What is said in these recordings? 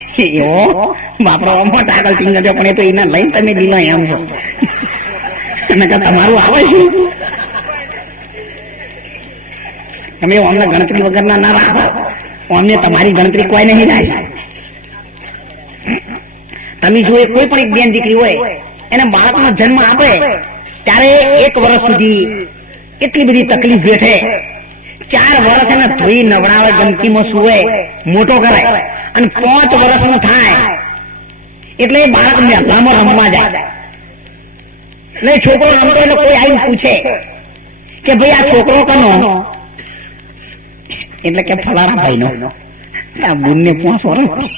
એવો બાપરો મોટા આગળ સિંગર છો, પણ એ તો એના લઈને તમે લીલો એમ છો. અને તમારું આવે છે તમે અમને ગણતરી વગરના ના રાખો. અમને તમારી ગણતરી કોઈ નહીં થાય. તમે જો કોઈ પણ એક બેન દીકરી હોય એને બાળકનો જન્મ આપે ત્યારે 1 વર્ષ સુધી એટલી બધી તકલીફ વેઠે. 4 વર્ષ એને ધોઈ નવડાવે, ગમકીમાં સુવે, મોટો કરે, અને 5 વર્ષનું થાય એટલે બાળક મેદાનમાં રમવા જાય. એટલે છોકરો રમતો એટલે કોઈ આવીને પૂછે કે ભાઈ આ છોકરો કનો? એટલે કે ફલાણા ભાઈ નો. આ બુનને 5 વર્ષ.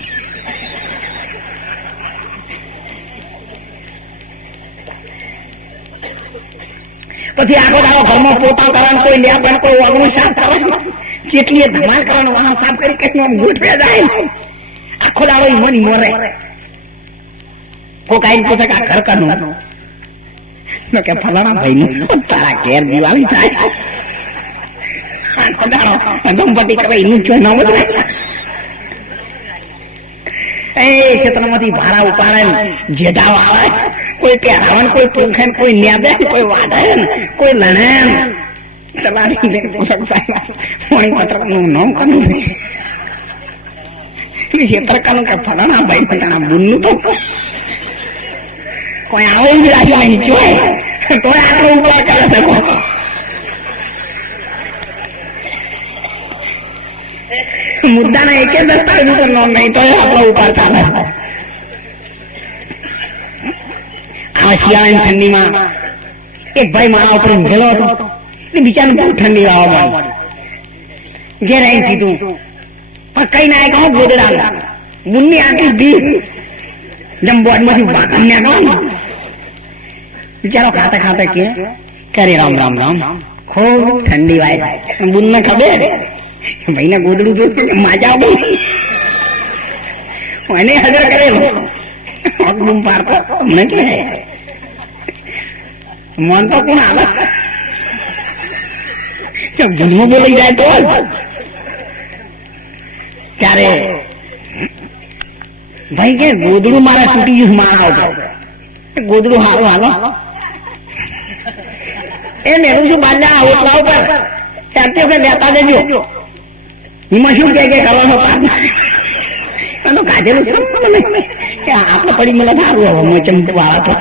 પછી આખો દાડો ઘરમાં પોતા કરવાનું, કોઈ લે પણ કોઈ વાગણું સાફ કરવાનું, કેટલી ધમાલ કરવાનું, વાહન સાફ કરી કઈ ગોઠવે જાય. આખો દાડો ઈમોની મોરે. કોઈ કઈ પૂછે કે આ ઘર કનું? કે ફલાણા ભાઈ નું. તારા ઘેર દિવાળી થાય. આખો દાડો દંપતિ કરે એનું જો ના બધું એ ક્ષેત્રમાંથી ભાડા ઉપાડે, જેઠાવ આવે, કોઈ પહેરાવે, કોઈ પૂંખે, કોઈ નેદે, કોઈ વાઢે, કોઈ લણે. નામ કનું ક્ષેત્ર કનું કે ફલાણા ભાઈ ફલાણા બુનનું તો કોઈ આવો જ રાખ્યો નહીં. જોય કોઈ આટલો ઉપાય કરે શકો. મુદ્દાના એક દસ્તાવેજ ઉપર નોંધ નહીં તો આપણો ઉપાડ ચાલે. આ શિયાળાની ઠંડીમાં એક ભાઈ મારા ઉપર ઊંઘેલો હતો. બિચારાને બહુ ઠંડી આવવા માંડી. ઘેર આવીને કીધું પણ કઈ ના કહું ગોદડા બુનની આખી બી જમબોર્ડમાંથી વાઘન નાખવાનું. બિચારો ખાતા ખાતા કે કરે રામ રામ રામ, ખૂબ ઠંડી વાય. બુનને ખબર ભાઈ ને ગોદડું જોયું માજા એને હજર કરેલો બૂમ પાડતો મને કે મન તો કોણ આવે ગુનમાં બોલાઈ જાય તો ત્યારે ભાઈ કે ગોદડું મારે તૂટી ગયું મારા ઉપર. ગોદડું હારું હાલો એ મેળું છું બાજ્યા ઓટલા ઉપર ત્યારથી વખત લેતા જજો. એમાં શું કે કરવાનો એનો કાઢેલું છે આપણે પડી મને સારું હવે ચંપુ વાળા તો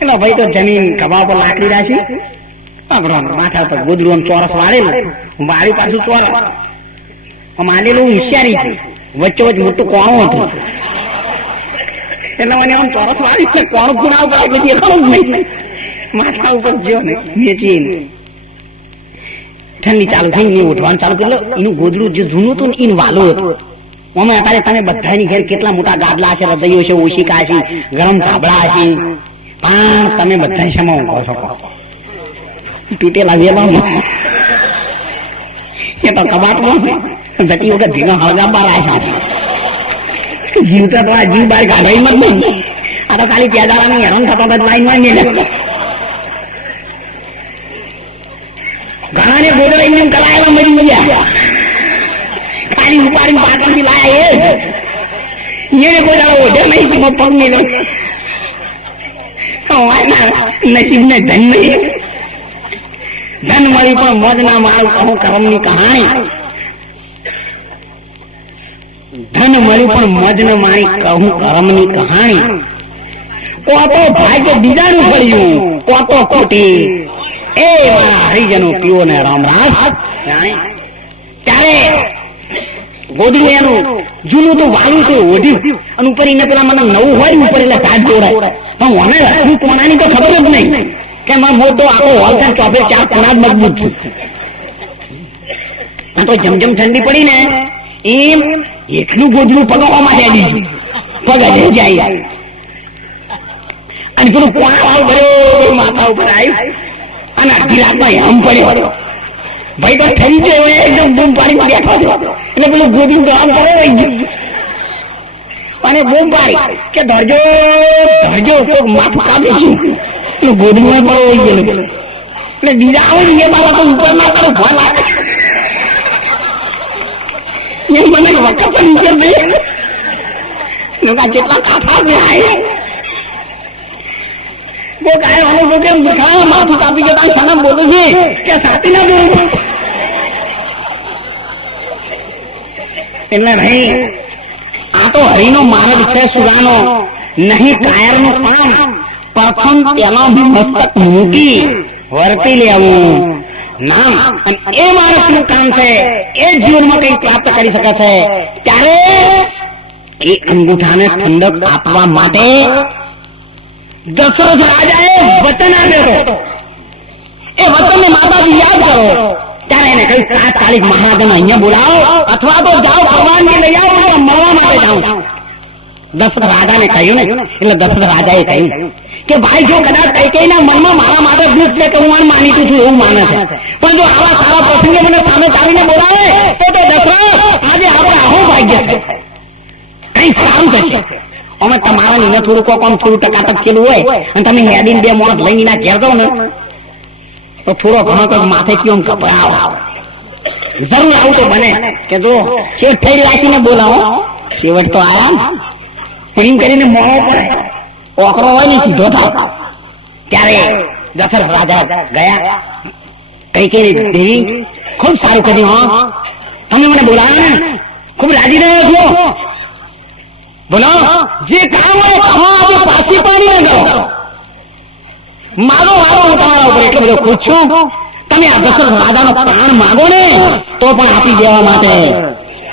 એનો ભાઈ તો જમીન કબા પર લાકડી રાખી માથા પર ગોદડું ચોરસ વાળેલું, વાળી પાછું ચોરસ માલેલું હોશિયારી છે. વચ્ચે વચ્ચે મોટું કોણું હતું એટલે મને આમ ચોરસ વાળી કોણું ખૂણા ઉપર દેખાડું જ નહીં. માથા ઉપર જો ને વેચીને ઠંડી ચાલુ થઈ ઉઠવાનું ચાલુ કર્યું. એનું ગોદડું જે જૂનું હતું ને એનું વાલું હતું. અમે અત્યારે તમે બધાની ઘેર કેટલા મોટા ગાદલા છે, હૃદયો છે, ઓશિકા છે, ગરમ કાબડા છે, પણ તમે બધા શેમાં ઊંઘો છો? તૂટેલા વેલામાં. એ તો કબાટમાં છે. જતી વખત ભેગા હળગા બાર આવ્યા છે. જીવતા તો આ જીવ બહાર કાઢવા મત નહીં. આ તો ખાલી પેદારાની હેરાન થતા લાઈનમાં નહીં. ઘણા ને ગોદડા એમને કરાયેલા મરી ગયા. ખાલી ઉપાડીને પાટણથી લાયા એને ગોદડા ઓઢે નહીં કે પગ નહીં લો. નસીબ ને ધન નહીં. ધન મળી પણ મોજ ના મારું કહું કરમની કહાણી. ધન મળ્યું પણ મોજ ન મારી કહું કરમની કહાણી. ઓ તો ભાગ્ય બીજાનું ફળ્યું, ઓ તો ખોટી એ મારા હરિજનો પીઓ ને રામ રાસ. ત્યારે ગોદડું એનું જૂનું તો વાલું તો ઓઢ્યું અને ઉપર એને પેલા મને નવું હોય ઉપર એટલે સાત જોડાય. પણ મને હું કોનાની તો ખબર જ નહીં કે મારો મોટો આખો હોલ છે, ચોફે 4 કોના જ મજબૂત છે. આ તો જમજમ ઠંડી પડી ને એમ એટલું ગોદડું પગવા માટે પગ જાય અને પેલું કોણા બરોબર માથા ઉપર આવ્યું અને આખી રાતમાં હમ પડ્યો. ભાઈ તો ઠરી ગયો એકદમ બૂમ પાડી બેઠો છો એટલે પેલું ગોદડું તો આમ કરે અને બૂમ પાડી કે ધરજો ધરજો કોઈક માથું કાપીશું. પેલું ગોદડું પડો હોય ગયેલું એટલે બીજા આવે એ બાબા તો ઉપર ના કરો ભણ લાગે. એ મને વખત નીચે દે જેટલા કાફા છે वो गाय अनुभव के दिखाया माफी कापी के ताई सनम बोले છે કે સાથી ના જોવું એટલે ભાઈ આ તો હરિનો માર્ગ છે સુરાનો નહીં કાયરનું કામ પ્રથમ તેનો મસ્તક મૂકી વર્તી લેવું નામ અને એ માણસનું કામ છે એ જીવનમાં કંઈ પ્રાપ્ત કરી શકે છે ત્યારે એ અંગૂઠાને ઠંડક આપવા માટે દશરથ રાજાએ વચન આપ્યો હતો એ વચનને માતાજી યાદ કરો ત્યારે એને કહ્યું તાત્કાલિક મહારાજને અહીંયા બોલાવો અથવા તો જાઓ પરવાનગી લઈ આવો મળવા માટે જાઉં દશરથ રાજાને કહ્યું ને એટલે દશરથ રાજાએ કહ્યું કે ભાઈ જો કદાચ કૈકેયીના મનમાં મારા માટે દુઃખ છે કે હું આને માનીતું છું એવું માને છે પણ જો આવા સારા પ્રસંગે મને સામે ચાલીને બોલાવે તો દશરથ આજે આપણે આવું ભાગ્ય છે કઈ સારું થશે અમે તમારા ને થોડું કોક આમ થોડું ટકાટક થયેલું હોય અને તમે હેડીને બે મોત લઈને ના ઘેર જાવ ને તો થોડો ઘણો કંઈક માથે કેમ ગભરાવ જરૂર આવું તો બને કે જો છેવટ થઈ રાખીને બોલાવો છેવટ તો આયા પણ એમ કરીને મોડો પડે ઓકડો હોય ને સીધો થાય ત્યારે દશરથ રાજા ગયા કૈકેયી દેવી ખૂબ સારું કર્યું હા તમે મને બોલાવ્યો ને ખૂબ રાજી રહ્યો છો બોલો જે કામ હોય કહો આજે પાછી પાણી ન કરો મારો વારો હું તમારા ઉપર એટલો બધો ખુશ છું તમે આ દશરથ રાજાનો પ્રાણ માગો ને તો પણ આપી દેવા માટે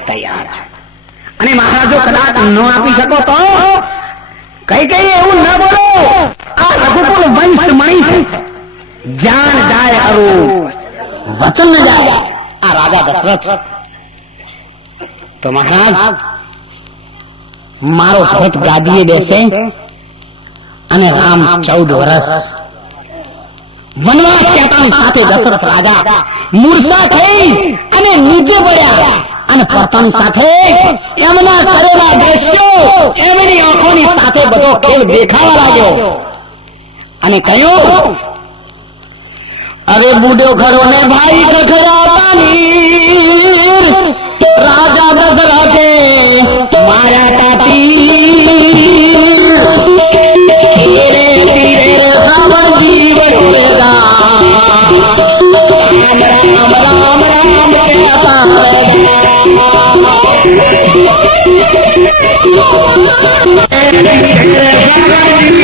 તૈયાર છે અને મહારાજો કદાચ ન આપી શકો તો કઈ એવું ન બોલો આ રઘુકુલ વંશ મણી જાન જાય અરુ વચન ન જાય આ રાજા દશરથ તો મહારાજ મારો ભરત ગાદીએ બેસે અને રામ 14 વર્ષ વનવાસ ક્યાતાની સાથે દશરથ રાજા મૂર્છા થઈ અને નીચે પડ્યા અને પોતાની સાથે એમના કરેલા દ્રશ્યો એમની આંખોની સાથે બધો ખેલ દેખાવા લાગ્યો અને કહ્યું અરે બુડ્યો ખરો ને ભાઈ ખખરાતાની રાજા દશરથે મારા